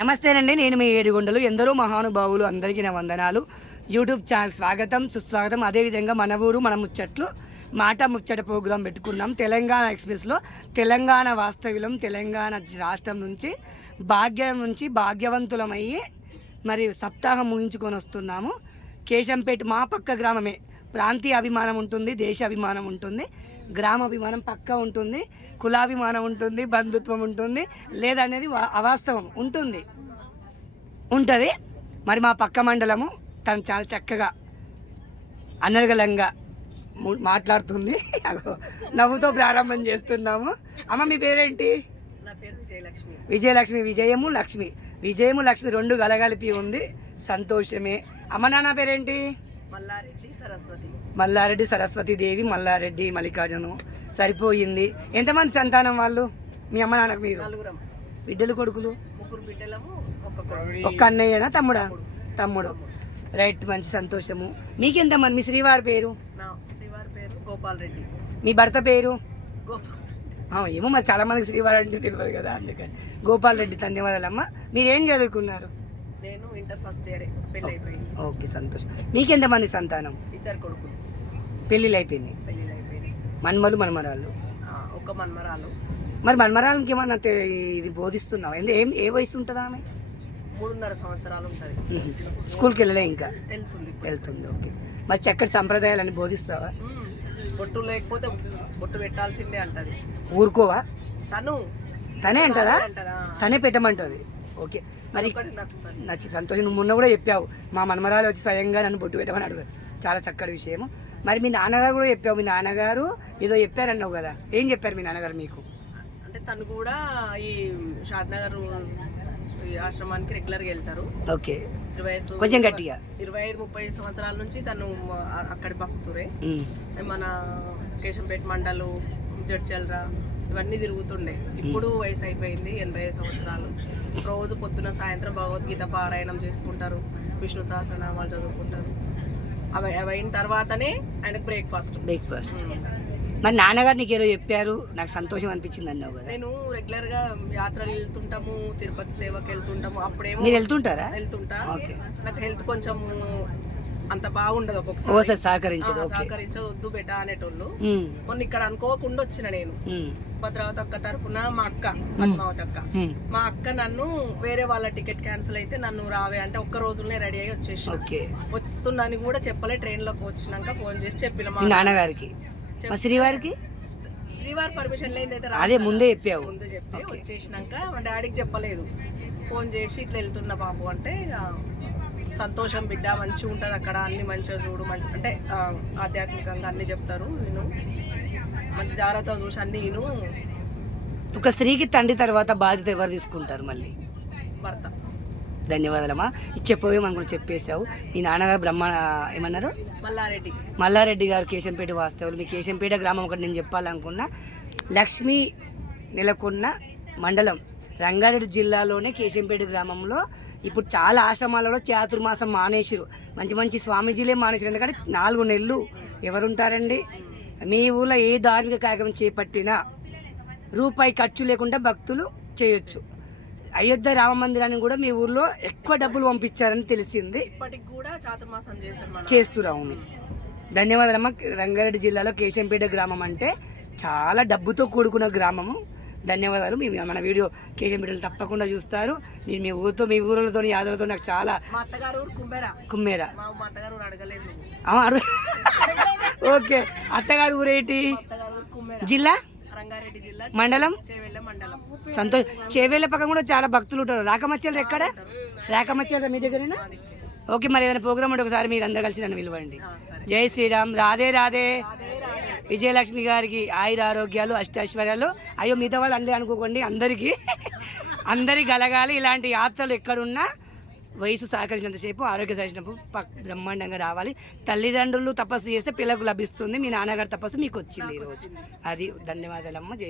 నమస్తేనండి, నేను మీ ఏడుగొండలు. ఎందరో మహానుభావులు, అందరికీ నా వందనాలు. యూట్యూబ్ ఛానల్ స్వాగతం సుస్వాగతం. అదేవిధంగా మన ఊరు మన ముచ్చట్లు మాట ముచ్చట ప్రోగ్రాం పెట్టుకున్నాం తెలంగాణ ఎక్స్ప్రెస్లో. తెలంగాణ వాస్తవ్యం, తెలంగాణ రాష్ట్రం నుంచి భాగ్యం నుంచి భాగ్యవంతులమయ్యి మరి సప్తాహం ముగించుకొని వస్తున్నాము. కేశంపేట మా పక్క గ్రామమే. ప్రాంతీయ అభిమానం ఉంటుంది, దేశ అభిమానం ఉంటుంది, గ్రామ అభిమానం పక్కా ఉంటుంది, కులాభిమానం ఉంటుంది, బంధుత్వం ఉంటుంది, లేదనేది అవాస్తవం ఉంటుంది. మరి మా పక్క మండలము తను చాలా చక్కగా అనర్గళంగా మాట్లాడుతుంది. నవ్వుతో ప్రారంభం చేస్తున్నాము. అమ్మ, మీ పేరేంటి? నా పేరు విజయలక్ష్మి. విజయలక్ష్మి. విజయము లక్ష్మి, విజయము లక్ష్మి రెండు గలగలిపి ఉంది, సంతోషమే. అమ్మ నాన్న పేరేంటి? మల్లారెడ్డి సరస్వతి. మల్లారెడ్డి సరస్వతి దేవి, మల్లారెడ్డి మల్లికార్జును. సరిపోయింది. ఎంతమంది సంతానం వాళ్ళు? మీ అమ్మ నాన్నకు మీరు? నలుగురం. బిడ్డలు కొడుకులు? ముగ్గురు బిడ్డలము, ఒక్క అన్నయ్యనా? తమ్ముడా? తమ్ముడు. రైట్, మంచి సంతోషము. మీకెంతమంది? మీ శ్రీవారి పేరు? నా శ్రీవారి పేరు గోపాల్ రెడ్డి. మీ భర్త పేరు? గోపాల్. ఏమో మరి చాలా మందికి శ్రీవారి అంటే తెలియదు కదా, అందుకని గోపాల్ రెడ్డి. ధన్యవాదాలమ్మ. మీరేం చదువుకున్నారు? నేను ఇంటర్ ఫస్ట్ ఇయర్, పెళ్ళి అయిపోయింది. ఓకే, సంతోషం. మీకెంతమంది సంతానం? ఇద్దరు కొడుకులు. పెళ్ళిళ్ళు అయిపోయింది? పెళ్ళిళ్ళు అయిపోయింది. మన్మలు మనమరాళ్ళు? ఒక మన్మరాలు. మరి మన్మరాలకి ఏమన్నా ఇది బోధిస్తున్నావా? ఏ వయసు ఉంటుంది ఆమె? 3.5 సంవత్సరాలు ఉంటుంది. స్కూల్కి వెళ్ళలే ఇంకా? వెళ్తుంది. ఓకే. మరి చక్కటి సంప్రదాయాలని బోధిస్తావా? బొట్టు లేకపోతే బొట్టు పెట్టాల్సిందే అంటది. ఊరుకోవా? తనే అంటదా? తనే పెట్టమంటుంది. ఓకే. మరి నచ్చి సంతోషం. నువ్వు మొన్న కూడా చెప్పావు, మా మనమరాలు వచ్చి స్వయంగా నన్ను బొట్టు పెట్టమని అడుగుతారు. చాలా చక్కటి విషయము. మరి మీ నాన్నగారు కూడా చెప్పావు, మీ నాన్నగారు ఏదో చెప్పారన్నావు కదా, ఏం చెప్పారు మీ నాన్నగారు మీకు? అంటే తను కూడా ఈ షాద్నగర్ ఈ ఆశ్రమానికి రెగ్యులర్గా వెళ్తారు. ఓకే, కొంచెం గట్టిగా. 25-30 సంవత్సరాల నుంచి తను అక్కడి భక్తురే. మన కేశంపేట మండలు, జడ్చల్రా ఇవన్నీ తిరుగుతుండే. ఇప్పుడు వయసు అయిపోయింది, 85 సంవత్సరాలు. రోజు పొద్దున సాయంత్రం భగవద్గీత పారాయణం చేసుకుంటారు, విష్ణు సహస్రనామాలు చదువుకుంటారు. అవి అయిన తర్వాతనే ఆయనకు బ్రేక్ఫాస్ట్. మరి నాన్నగారు నీకు ఏదో చెప్పారు, నాకు సంతోషం అనిపించింది అన్నావు కదా. నేను రెగ్యులర్గా యాత్రలు వెళ్తుంటాము, తిరుపతి సేవకి వెళ్తుంటాము. అప్పుడేమో మీరు వెళ్తుంటారా? వెళ్తుంటా. నాకు హెల్త్ కొంచెం అంత బాగుండదు, ఒక్కొక్కసారి సహకరించదు, వద్దు బెటా అనేటోళ్ళు. మొన్న ఇక్కడ అనుకోకుండా వచ్చిన నేను, భద్రావతి అక్క తరఫున మా అక్క పద్మావతి అక్క. మా అక్క నన్ను వేరే వాళ్ళ టికెట్ క్యాన్సిల్ అయితే నన్ను రావే అంటే ఒక్క రోజులనే రెడీ అయ్యి వచ్చేసి వస్తున్నాను కూడా చెప్పలే. ట్రైన్ లోకి వచ్చినాక ఫోన్ చేసి చెప్పిన మా నాన్నగారికి. శ్రీవారి పర్మిషన్ లేదైతే అదే ముందే చెప్పావు. ముందే చెప్పి వచ్చేసినాక మా డాడీకి చెప్పలేదు. ఫోన్ చేసి ఇట్లా వెళ్తున్నా బాబు అంటే, సంతోషం బిడ్డ, మంచిగా ఉంటుంది అక్కడ, అన్ని మంచిగా చూడు, అంటే ఆధ్యాత్మికంగా అన్ని చెప్తారు, నేను మంచి జాగ్రత్తగా చూసి అన్ని నేను. ఒక స్త్రీకి తండ్రి తర్వాత బాధ్యత ఎవరు తీసుకుంటారు? మళ్ళీ భర్త. ధన్యవాదాలమ్మా. చెప్పవే మనం కూడా చెప్పేశావు. మీ నాన్నగారు ఏమన్నారు? మల్లారెడ్డి గారు కేశంపేట వాస్తవులు. మీ కేశంపేట గ్రామం ఒకటి నేను చెప్పాలనుకున్నా. లక్ష్మీ నెలకొన్న మండలం రంగారెడ్డి జిల్లాలోనే కేశంపేట గ్రామంలో ఇప్పుడు చాలా ఆశ్రమాలలో చాతుర్మాసం మానేసిరు. మంచి మంచి స్వామీజీలే మానేసిరు. ఎందుకంటే 4 నెలలు ఎవరుంటారండి? మీ ఊళ్ళో ఏ ధార్మిక కార్యక్రమం చేపట్టినా రూపాయి ఖర్చు లేకుండా భక్తులు చేయొచ్చు. అయోధ్య రామ మందిరాన్ని కూడా మీ ఊర్లో ఎక్కువ డబ్బులు పంపించారని తెలిసింది. ఇప్పటికి కూడా చాతుర్మాసం చేస్తున్నారు. ధన్యవాదాలమ్మ. రంగారెడ్డి జిల్లాలో కేశంపేట గ్రామం అంటే చాలా డబ్బుతో కూడుకున్న గ్రామము. ధన్యవాదాలు. మన వీడియో కేశంపేటలు తప్పకుండా చూస్తారు. నేను మీ ఊళ్ళతో యాదవులతో నాకు చాలా. కుమ్మేరా. ఓకే. అత్తగారు ఊరేటి? జిల్లా రంగారెడ్డి జిల్లా, మండలం మండలం. సంతోష్. చేవేళ్ళ పక్కన కూడా చాలా భక్తులు ఉంటారు. రాకమచ్చలు ఎక్కడ? రాకమచ్చలు మీ దగ్గరేనా? ఓకే. మరి ఏదైనా ప్రోగ్రామ్ ఉంటే ఒకసారి మీరు అందరు కలిసి నన్ను పిలవండి. జై శ్రీరామ్. రాధే రాధే. విజయలక్ష్మి గారికి ఆయుర ఆరోగ్యాలు, అష్టైశ్వర్యాలు. అయ్యో, మిగతా వాళ్ళు అందరూ అనుకోకండి, అందరి గలగాలి. ఇలాంటి యాత్రలు ఎక్కడున్నా వయసు సహకరించినంతసేపు, ఆరోగ్య సహకరించినప్పుడు బ్రహ్మాండంగా రావాలి. తల్లిదండ్రులు తపస్సు చేస్తే పిల్లకు లభిస్తుంది. మీ నాన్నగారు తపస్సు మీకు వచ్చింది ఈరోజు. అది. ధన్యవాదాలమ్మ.